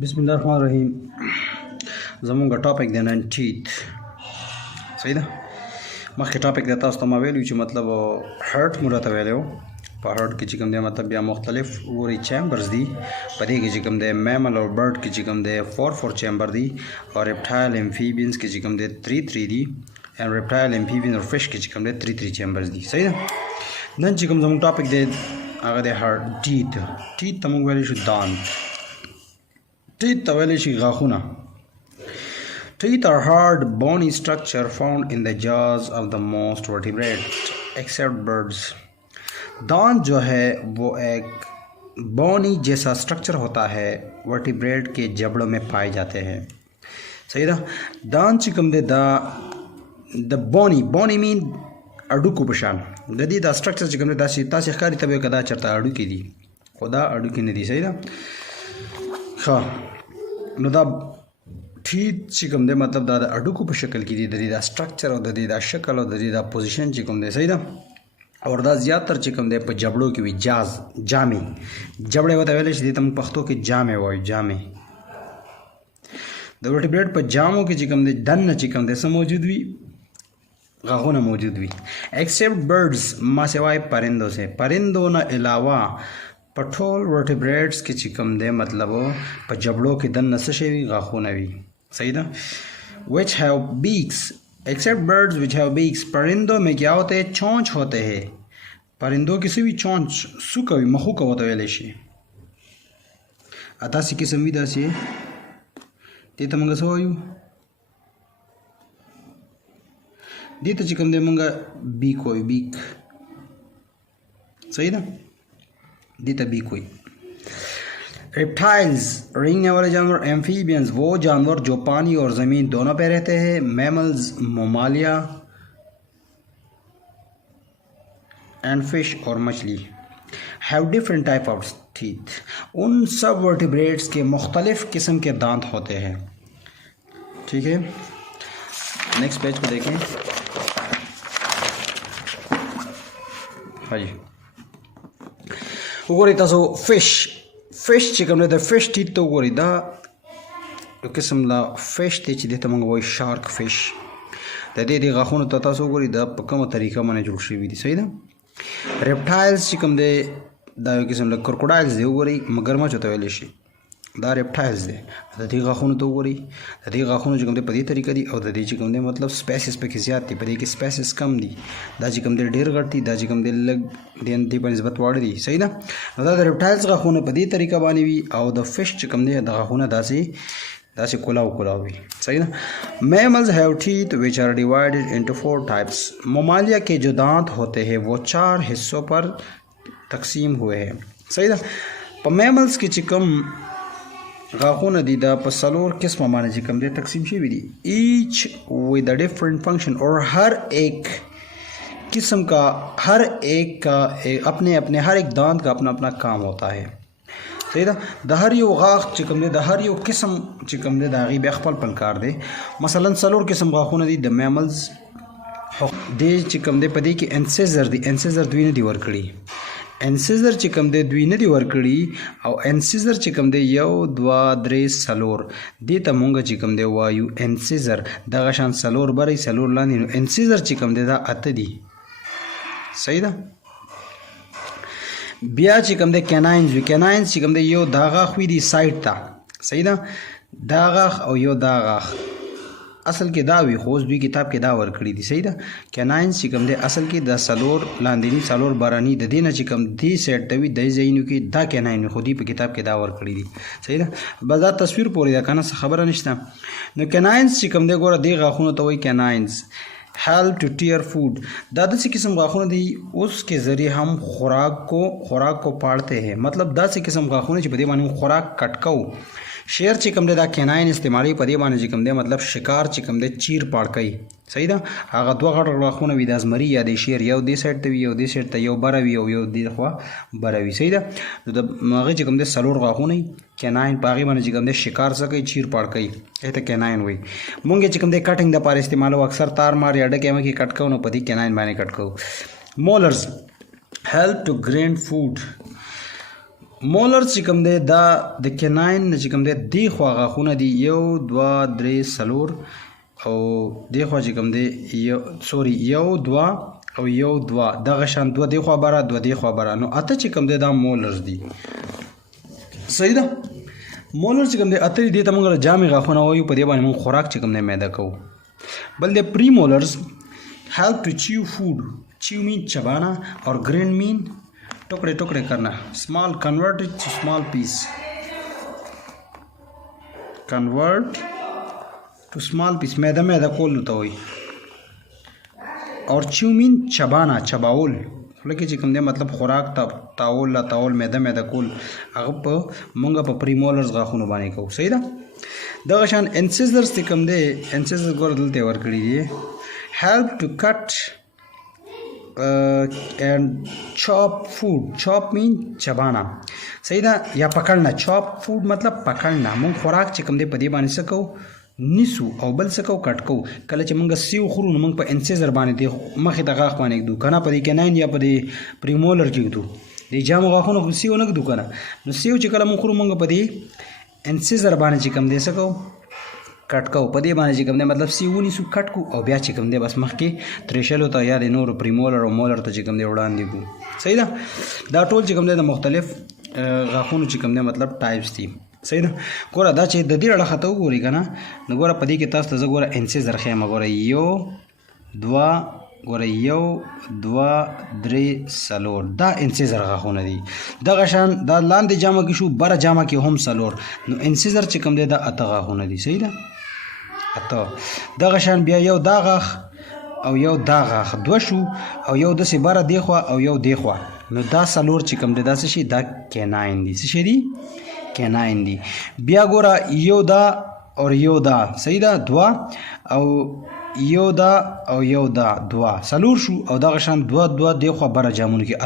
बिस्मिल्लाहिर्रहमानिर्रहीम ज़मूंगा टॉपिक देना टीथ सही दा मखे टॉपिक देता उस तमा वेल्यू च मतलब हर्ट मुराता वेल्यू पर हर्ट की चिकम दे मतलब या मुख्तलिफ वो चैम्बर्स दी पदी की चिकम दे मैमल और बर्ड की चिकम दे 4 चैम्बर दी और रेप्टाइल एम्फीबियंस की चिकम दे 3 दी एंड रेप्टाइल एम्फीबियन और फिश की चिकम दे 3 चैम्बर्स दी सही दा नन चिकम जमूंग टॉपिक दे आगे दे हर्ट टीथ तमूंग वेल्यू च दांत Teeth gakhuna. Teeth are hard, bony structure found in the jaws of the most vertebrates, except birds. दांत जो है वो एक bony जैसा स्ट्रक्चर होता है वर्टिब्रेट के जबड़ों में पाए जाते हैं सही ना दांत चिकम दे द bony mean अडुकु पशान गदी दा स्ट्रक्चर चिकम दे दा सीता से खारी तबे कदा चरता अडु की दी खुदा अडु की ने दी सही ना हाँ नो दा टीथ चिकम दे मतलब दा अडुकु पे शक्ल की दी दा स्ट्रक्चर और दा शक्ल और दा पोजीशन चिकम दे सही दा और दा ज़्यादातर चिकम दे पे जबड़ों की भी जामे जबड़े होता वेले दी तम पख्तों के जामे वो जामे द वर्टिब्रेट पे जामों की चिकम दे दन चिकम दे मौजूद भी गाहों मौजूद भी एक्सेप्ट बर्ड्स मा सिवाय परिंदों से परिंदों न अलावा पठोल वर्टिब्रेट्स के चिकम दे मतलब पर जबड़ों के दन नशेवी गाखों भी सही ना which have beaks except birds which have beaks परिंदों में क्या होते हैं चोंच होते हैं परिंदों किसी भी चोंच सुकवी महू का होता है लेशे अतासी की संविदा से ते तमंगा सोयू दी तो चिकम दे मंगा बीक होई बीक सही ना दीता भी कोई रेप्टाइल्स रेंगने वाले जानवर एम्फीबियंस वो जानवर जो पानी और ज़मीन दोनों पे रहते हैं मैमल्स मोमालिया एंड फिश और मछली have different type of teeth उन सब वर्टिब्रेट्स के मुख्तलिफ किस्म के दांत होते हैं ठीक है नेक्स्ट पेज को देखें हाँ जी उगोरी तासो फिश चिकम दे फिश टीथ तो उगोरी दा किस्म ला फिश ते ची देता मंग वो शार्क फिश दे गाखों तो तासो उगोरी दा पक्का तरीका माने जुड़ शी भी दी सही ना रेप्टाइल्स चिकम दे दा किस्म ला क्रोकोडाइल्स दे उगोरी मगरमच्छ होता वेले शी दा रेप्टाइल्स दे दी गाखों तो उगोरी दी गाखों चिकम दे पदी तरीका दी और दी चिकम दे मतलब स्पेसिस पे किसी आती पदी की स्पेसिस कम दी दा चिकम दे ढेर गढ़ती दा चिकम दे लग देन दी पर निस्बत वाड़ दी सही ना दा रेप्टाइल्स गाखों पदी तरीका बानी भी और द फिश चिकम दे दा गाखों दासी कुलाव भी सही ना mammals have teeth which are divided into 4 types मोमालिया के जो दांत होते हैं वो 4 हिस्सों पर तकसीम हुए हैं सही ना मैमल्स की चिकम गाखों दीदा पर सलोर किस्म माने चिकम दे तकसीम शी भी दी each with a different function और हर एक किस्म का हर एक का अपने अपने हर एक दांत का अपना अपना काम होता है सही ना दहरियो गाख चिकम दे दहरियो किस्म चिकम दे दागी बेखपल पलकार दे मसलन सलोर किस्म गाखों दी द मैमल्स दे चिकम दे पदी की एंसेजर दुई ने दी वर्कड़ी एंसिजर चिकम दे दुई ने दी वर्कड़ी और एंसिजर चिकम दे यौ द्वा द्रे सलोर दे तमूंगा चिकम दे वायु एंसिजर दगाशान सलोर बरई सलोर लानी एंसिजर चिकम दे दा अत दी सही दा बिया चिकम दे कैनाइंस चिकम दे यो दागा हुई दी साइड था सही ना दागा और यो दागा असल के दावी खोज भी किताब के दावर कड़ी दी सही दा कैनाइंस चिकम दे असल की द सलोर लांदिनी सलोर बारानी द देना चिकम दी सेट तवी दई जईनु की दा कैनाइन खुदी पे किताब के दावर कड़ी दी सही दा बजा तस्वीर पोरी दा काना खबर निश्ता न कैनाइंस चिकम दे गोरा दे गाखुन तो वही canines help to tear food दादा से किस्म गाखुन दी उसके ज़रिए हम खुराक को पाड़ते हैं मतलब दा से किस्म गाखुन बदे मानी खुराक कटकाऊ शेर चिकम दे दा कैनाइन इस्तेमाली पदी माने चिकम दे मतलब शिकार चिकम दे चीर पाड़कई सही दा आगा दो गट गाखुन विदाज मरी या दे शेर यो दे साइड ते यो दे साइड ते यो बरावी यो दे खवा बरावी सही दा तो मगे चिकम दे सलोर गाखुन कैनाइन पागी माने चिकम दे शिकार सके चीर पाड़कई ए त कैनाइन हुई मुंगे चिकम दे कटिंग दा पार इस्तेमाल अक्सर तार मार या डके में की कटकाऊ न पदी कैनाइन माने कटकाऊ molars help to grind food مولرز چې کوم دی دا د کیناین چې کوم دی دی خوا غاښونه دي 1 2 3 4 او دی خوا چې کوم دی 1 2 او 1 2 دغه شان 2 دی خوا بره 2 دی خوا بره نو اته چې کوم دی دا مولرز دي صحیح ده مولرز چې کوم دی اته دي ته موږ جامع غاښونه وایو په دې باندې موږ خوراک چې کوم دی میده کوو بل د پری مولرز help to chew food chew mean चबाना और grind mean टुकड़े टुकड़े करना small convert it to small piece convert to small piece मैदा मैदा कोल होता हुई और chew mean चबाना चबाउल लेकिन چې کوم دی مطلب خوراک تاول لا تاول मैदा मैदा کول هغه په مونږ په پریمولرز غاښونو باندې کوو صحیح ده دغه شان انسیزرز چې کوم دی انسیزر ګور دلته ورکړي دي help to cut and chop food chop mean چبانا صحیح ده یا پکړنا chop food مطلب پکړنا مونږ خوراک چې کوم دی په دې باندې سکو نیسو او بل سکو کټ کو کله چې مونږ سیو خورو نو مونږ په انسیزر باندې دی مخې د غاښ باندې کېدو کنه په دې کې 9 یا په دې پریمولر کې کېدو د جامو غاښونو سیو نه کېدو کنه نو سیو چې کله مونږ خورو مونږ په دې انسیزر باندې چې کوم دی سکو کټ کو په دې باندې چې کوم دی مطلب سیو نیسو کټ کو او بیا چې کوم دی بس مخ کې تریشلو ته یا د نور پریمولر او مولر ته چې کوم دی وړاندې کو صحیح ده دا ټول چې کوم دی د مختلف غاښونو چې کوم دی مطلب ټایپس دي صحیح ده ګوره دا چې د دې اړه خطه وګورئ که نه نو ګوره په دې کې تاسو ته زه ګوره انسیزر ښیم ګوره 1 2 ګوره 1 2 3 4 دا انسیزر غاښونه دي دغه شان دا لاندې جامه کې شو بره جامه کې هم 4 نو انسیزر چې کوم دی دا اته غاښونه دي صحیح ده اته دغه شان بیا یو دا غاښ او یو دا غاښ دوه شو او یو داسې بره دی خوا او یو دی خوا نو دا 4 چې کوم دی دا څه شي دا کیناین دي څه شي دي کیناین دي بیا ګوره یو دا او یو دا صحیح ده 2 او یو دا او یو دا 2 4 شو او دغه شان 2 2 دی خوا بره جامونو کې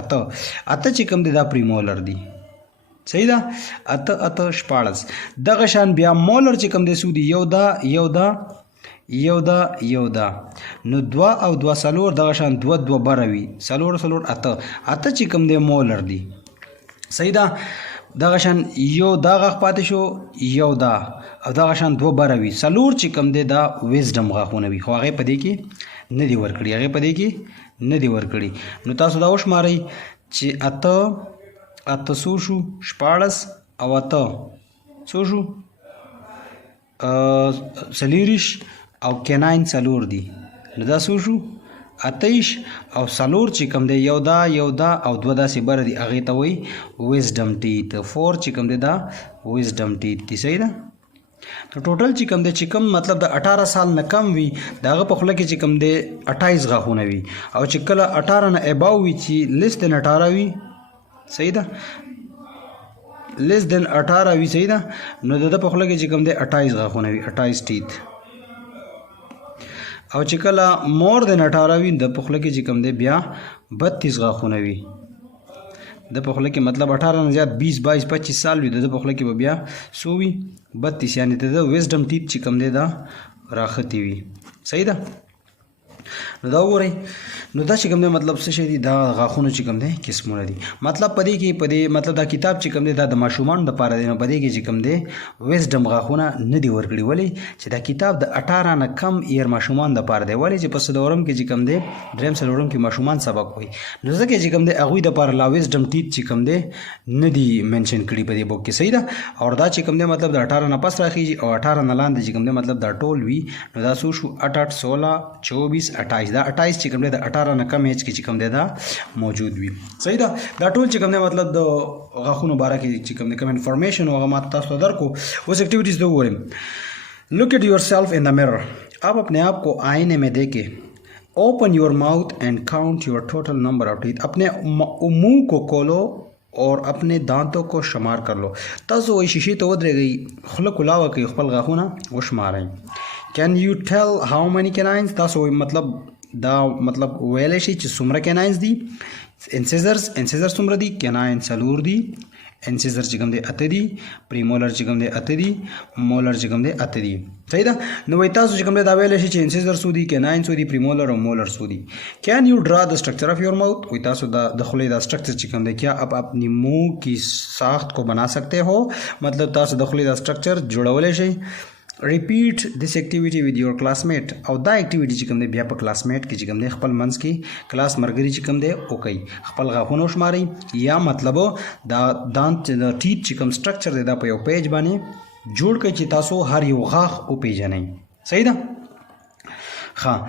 اته چې کوم دی دا پریمولر دي صحیح ده اته 14 دغه شان بیا مولر چې کوم دی سو دی یو دا نو 2 او 2 4 دغه شان 2 2 بره وي 4 اته چې کوم دی مولر دي صحیح ده دغه شان یو دا غاښ پاتې شو یو دا او دغه شان 2 بره وي 4 چې کوم دی دا ویزډم غاښونه وي خو هغې په دې کې نه دي ورکړي نو تاسو دا وشمارئ چې اته څو شو 14 او اته څو شو 40 او کیناین 4 دي نو دا څو شو 28 او 4 چې کوم دی یو دا او 2 داسې بره دي هغې ته وایي ویزډم ټیت 4 چې کوم دی دا ویزډم ټیت دي صحیح ده نو ټوټل چې کوم دی چې کوم مطلب د 18 سال نه کم وي د هغه په خوله کې چې کوم دی 28 غاښونه وي او چې کله 18 نه اباو وي چې لیس دین 18 وي صحیح ده لیس دین 18 وي صحیح ده نو د په خوله کې چې کوم دی 28 غاښونه وي 28 ټیت او چې کله مور دین 18 وي د په خوله کې چې کوم دی بیا 32 غاښونه وي د په خوله کې مطلب 18 نه زیات 20 22 25 سال وي د په خوله کې به بیا څو وي 32 یعنې د ویزډم ټیت چې کوم دی دا راختي وي صحیح ده نو دا وګورئ نو دا چې کوم دی مطلب څه شی دي دا غاښونو چې کوم دی قسمونه دي مطلب په دې کې مطلب دا کتاب چې کوم دی دا د ماشومانو دپاره دی نو په دې کې چې کوم دی ویزډم غاښونه نه دي ورکړي ولې چې دا کتاب د 18 نه کم ایر ماشومان دپاره دی ولې چې په څلورم کې چې کوم دی دریم څلورم کې ماشومان سبق وایي نو ځکه چې کوم دی هغوی دپاره لا ویزډم ټیت چې کوم دی نه دي منشن کړي په دې بوک کې صحیح ده او دا چې کوم دی مطلب د 18 نه پس راخیږي او 18 نه لاندې چې کوم دی مطلب دا ټول وي نو دا څو شو 8 8 16 24 28 دا 28 چې کوم دی د 18 نه کم ایج کې چې کوم دی دا موجود وي صحیح ده دا ټول چې کوم دی مطلب د غاښونو باره کې چې کوم دی کوم انفارمیشن هغه ما تاسو ته درکو اوس ایکټیویټیز ته وګورئ لک ایٹ یور سیلف ان د میرر آپ اپنے آپ کو آئینے میں دیکھیں اوپن یور ماؤتھ اینڈ کاؤنٹ یور ټوٹل نمبر آف ٹیتھ اپنے منہ کو کھولو اور اپنے دانتوں کو شمار کر لو تاسو وایي شیشې ته ودرېږئ خوله کولاوه کوي خپل غاښونه وشمارئ کین یو ټیل هاو مینی کیناینز تاسو وایي مطلب دا مطلب ویلی شي چې څومره کیناینز دي انسیزر څومره دي کیناین 4 دي इंसिजर चिकम दे अते दी, प्रीमोलर चिकम दे अते दी, मोलर चिकम दे अते दी। सही दा नो वही तासु चिकम दे दावेले शि इंसिजर सूदी, कैनाइन सूदी, प्रीमोलर और मोलर सूदी। Can you draw the structure of your mouth? वही तासु दा दखले दा स्ट्रक्चर चिकम दे, क्या आप अपनी मुंह की साख्त को बना सकते हो? मतलब तासु दखले दा स्ट्रक्चर जुड़वले शि। Repeat this activity with your classmate, और दा एक्टिविटी चिकम दे बिया पर क्लासमेट की चिकम दे खपल मंस की क्लास मरगरी चिकम दे ओकई खपल गाखुनो शुमारी, या मतलब दा दांत टीथ चिकम स्ट्रक्चर दे दा पे पेज बाने जोड़ के चितासो हर यो गाख ओ पेज नहीं। सही दा हाँ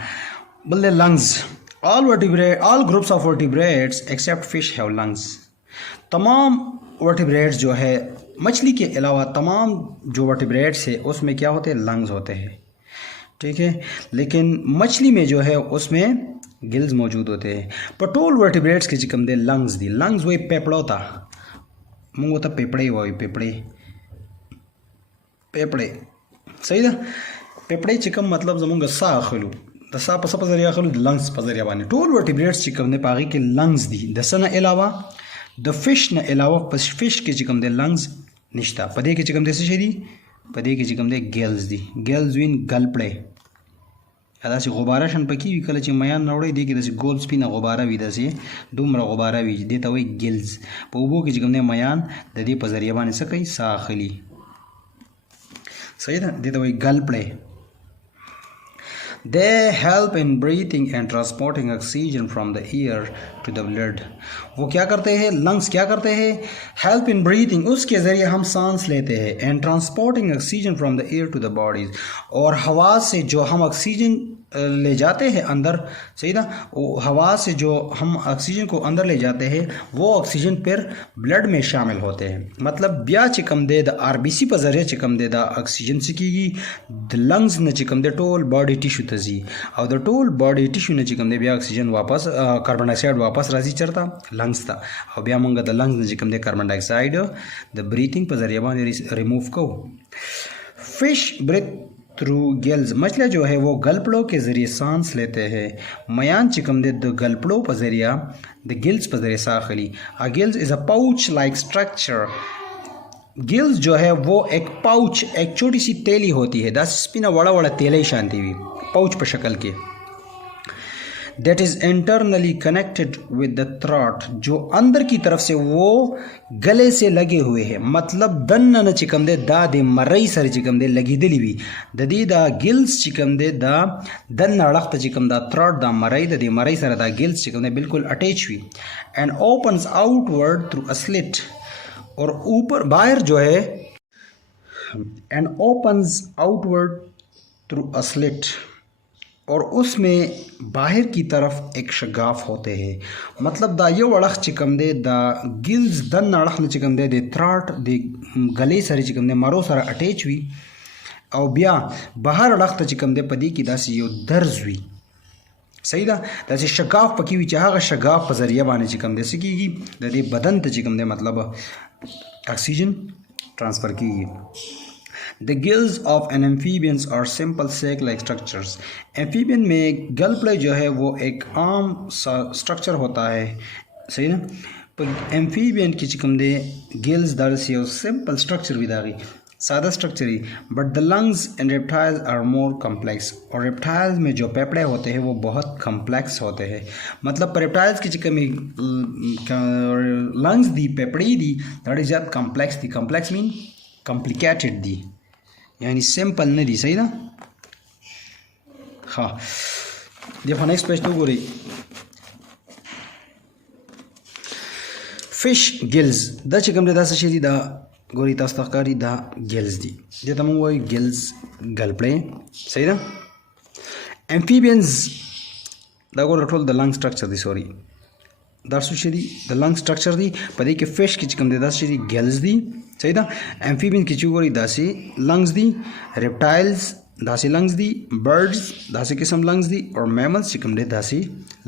बोले lungs, all groups of vertebrates except fish have lungs. तमाम वर्टिब्रेट्स जो है मछली के अलावा तमाम जो वर्टिब्रेट्स है उसमें क्या होते हैं? लंग्स होते हैं, ठीक है। लेकिन मछली में जो है उसमें गिल्स मौजूद होते हैं। पटोल वर्टिब्रेट्स के चिकम दे लंग्स दी, लंग्स वही पेपड़ा होता मुंग होता पेपड़े, वही पेपड़े पेपड़े सही था। पेपड़े चिकम मतलब जमुंग सा खलू दसा पसा पजरिया खलू लंग्स पजरिया बाने टोल वर्टिब्रेट्स चिकम दे पागी के लंग्स दी। दसना अलावा द फिश न अलावा फिश के चिकम दे लंग्स निश्ता पदे के चिकम दे से दी, पदे के चिकम दे गेल्स दी। गेल्स विन गलपड़े अदा से गुब्बारा शन पकी वी कल मयान नवड़े दे के दस गोल स्पिन गुब्बारा वी दसे दुमरा गुब्बारा वी देता वही गिल्स पोबो के चिकम दे मयान ददे पजरिया बाने सकई साखली सही था देता वही गलपड़े। They help in breathing and transporting oxygen from the ear to the blood. वो क्या करते हैं? लंग्स क्या करते हैं? हेल्प इन ब्रीथिंग, उसके ज़रिए हम सांस लेते हैं। And transporting oxygen from the air to the bodies, और हवा से जो हम ऑक्सीजन ले जाते हैं अंदर, सही ना, वो हवा से जो हम ऑक्सीजन को अंदर ले जाते हैं वो ऑक्सीजन फिर ब्लड में शामिल होते हैं। मतलब ब्या चिकम दे द आरबीसी पर ज़रिए चिकम दे द ऑक्सीजन सिकीगी द लंग्स न चिकम दे टोल बॉडी टिश्यू तजी, और द टोल बॉडी टिश्यू न चिकम दे ब्या ऑक्सीजन वापस कार्बन डाइऑक्साइड वापस राजी चढ़ता लंग्स था, और ब्या मंगा द लंग्स न चिकम दे कार्बन डाइऑक्साइड द ब्रीथिंग पर ज़रिए बाने रिमूव को। फिश ब्रेथ थ्रू गिल्स, मछलियाँ जो है वो गलपड़ों के ज़रिए सांस लेते हैं। मयान चिकम दे द गलपड़ों पर ज़रिया द गिल्स पर ज़रिए साखली। A gills is a pouch like structure, gills जो है वो एक पाउच, एक छोटी सी तेली होती है, दस स्पिना बड़ा बड़ा तेले शांति हुई पाउच पर शक्ल के। That is internally connected with the throat, जो अंदर की तरफ से वो गले से लगे हुए हैं। मतलब दन न चिकम दे दा दे मरई सर चिकम दे लगी दिली भी ददी दा गिल्स चिकम दे दा दन अड़ख्त चिकम दा थ्रोट दा मरई ददी मरई सर दा गिल्स चिकम दे बिल्कुल अटैच हुई। And opens outward through a slit, और ऊपर बाहर जो है and opens outward through a slit, और उसमें बाहर की तरफ एक शगाफ होते हैं। मतलब दा यो अड़ख चिकम दे दा गिल्स दन अड़ख न चिकम दे थ्राट दे गले सर चिकम दे मरो सर अटैच हुई, और ब्या बाहर अड़ख त चिकम दे पदी की दासी यो दर्ज हुई। सही दा दासी शगाफ पकी हुई चाह शगाफ पजरिया बाने चिकम दे सिकीगी दे बदन त चिकम दे मतलब ऑक्सीजन ट्रांसफ़र की। The gills of an amphibians are simple sac-like structures. Amphibian में गलपड़े जो है वो एक आम सा स्ट्रक्चर होता है, सही ना। पर एम्फीबियन की चिकम दे गिल्स दर से सिंपल स्ट्रक्चर भी दागी सादा स्ट्रक्चर ही, but the lungs and reptiles are more complex, और रेप्टाइल्स में जो पेपड़े होते हैं वो बहुत कम्प्लेक्स होते हैं। मतलब रेप्टाइल्स की चिकम लंग्स दी पेपड़ी दी दैट इज ज़्यादा कम्प्लेक्स दी, कम्प्लेक्स मीन कॉम्प्लिकेटेड दी, यानी सिंपल नहीं दी, सही ना। हाँ देखो नेक्स्ट पेज तो गोरी फिश गिल्स द चिकम दे दा सशरी दा गोरी तस्तकारी दा गिल्स दी दे तम वो गिल्स गलपड़े, सही ना। एम्फीबियंस दा गो रटोल द लंग स्ट्रक्चर दी सॉरी दर्शु शरी द लंग स्ट्रक्चर दी पदी के फिश की चिकम दे दा शरी गिल्स दी, सही था। एम्फीबियन की चुगोरी दासी लंग्स दी, रेप्टाइल्स दासी लंग्स दी, बर्ड्स दासी किस्म लंग्स दी, और मैमल्स चिकम दे दासी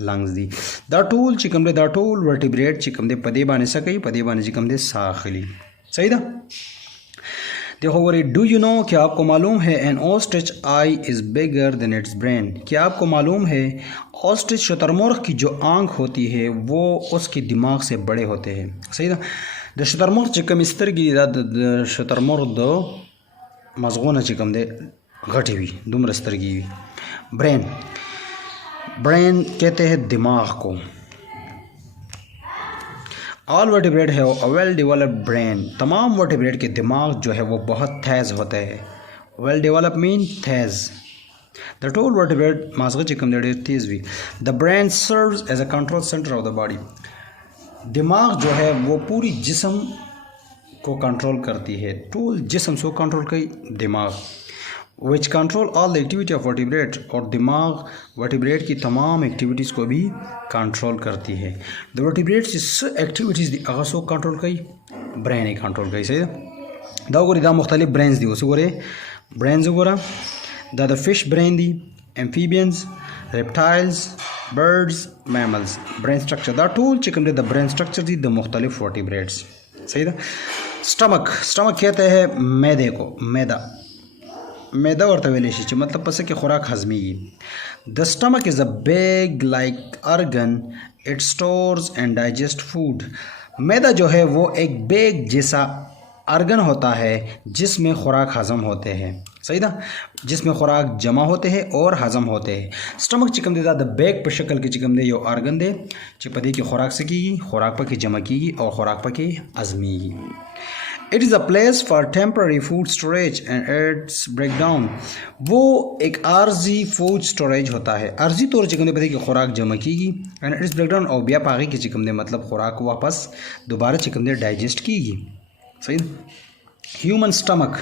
लंग्स दी। द टूल चिकम दे द टूल वर्टिब्रेट चिकम दे पदे बाने सकई पदे बाने चिकम दे साखली, सही था। देखो गोरी डू यू नो, क्या आपको मालूम है N ostrich I is bigger than it's brain, क्या आपको मालूम है ऑस्ट्रिच शुतुरमुर्ग की जो आँख होती है वो उसके दिमाग से बड़े होते हैं, सही था। د شترمرغ چې کومې سترګې دي دا د شترمرغ د مزغونه چې کوم دی غټې وي دومره سترګې وي. برین کہتے ہیں دماغ کو. آل वर्टिब्रेट है वेल डेवलप्ड ब्रेन. तमाम वर्टिब्रेट के दिमाग जो है वो बहुत तेज होता है. वेल डेवलप मीन तेज. द टोल वर्टिब्रेट मास्क चिकम देड़े तेज भी. The brain serves as a control centre of the body. दिमाग जो है वो पूरी जिस्म को कंट्रोल करती है. टोल जिस्म को कंट्रोल कई दिमाग. Which control all the activity of vertebrate. और दिमाग वर्टिब्रेट की तमाम एक्टिविटीज़ को भी कंट्रोल करती है. द वर्टिब्रेट एक्टिविटीज़ दी अगसो कंट्रोल कई ब्रेन कंट्रोल कई. सही दा गोरी दा मुख्तलिफ ब्रेन्स दी उस गोरे ब्रेन्स गोरा दा द फिश ब्रेन दी amphibians reptiles birds mammals. Brain structure दा टूल चिकन दे द ब्रेन स्ट्रक्चर दी द मुख्तलिफ वर्टिब्रेट्स. सही दा. स्टमक कहते हैं मैदे को. मैदा वर्ता वेले शी मतलब पस के खुराक हजमी. The stomach is a big like organ. It stores and digest food. मैदा जो है वो एक बेग जैसा अर्गन होता है जिसमें खुराक हज़म होते हैं. सही ना. जिसमें खुराक जमा होते हैं और हज़म होते हैं. स्टमक चिकम दे द बैग पर शक्ल के चिकम दे यो अर्गन दे चिपदी की खुराक से की खुराक पर की जमा की और खुराक पर की हजमी. It is a place for temporary food storage and it's breakdown. वो एक आर्जी फूड स्टोरेज होता है. आर्जी तौर चिकम दे पति की खुराक जमा कीगी एंड इट्स ब्रेकडाउन और बिया पागी की चिकम दे मतलब खुराक वापस दोबारा चिकम दे डाइजेस्ट कीगी. सही. ह्यूमन स्टमक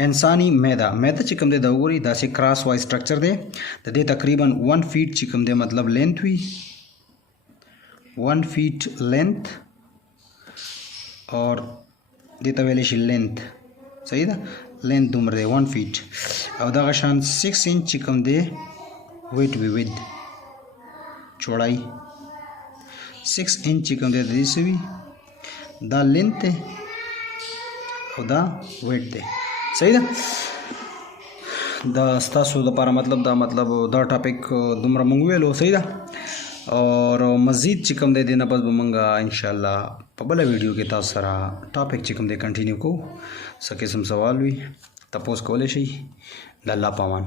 इंसानी मैदा चिकम दे दौरी दा से क्रॉस वाइज स्ट्रक्चर दे दे तकरीबन 1 फीट चिकम दे मतलब लेंथ हुई 1 फीट लेंथ और देता वेले शी लेंथ. सही था. लेंथ दुमर दे 1 फीट और दा शान 6 इंच चिकम दे वेट भी विद चौड़ाई 6 इंच चिकम दे दिस भी दा लेंथ और दा वेट दे. सही था. दा स्तासो द पारा मतलब दा टॉपिक दुमरा मंगवेलो. सही था. और मज़ीद चिकम दे देना बस बमंगा इंशाल्लाह पबला वीडियो के तासरा टॉपिक चिकम दे कंटिन्यू को सके सम सवाल हुई तपोस कोले शी द अल्लाह पामान.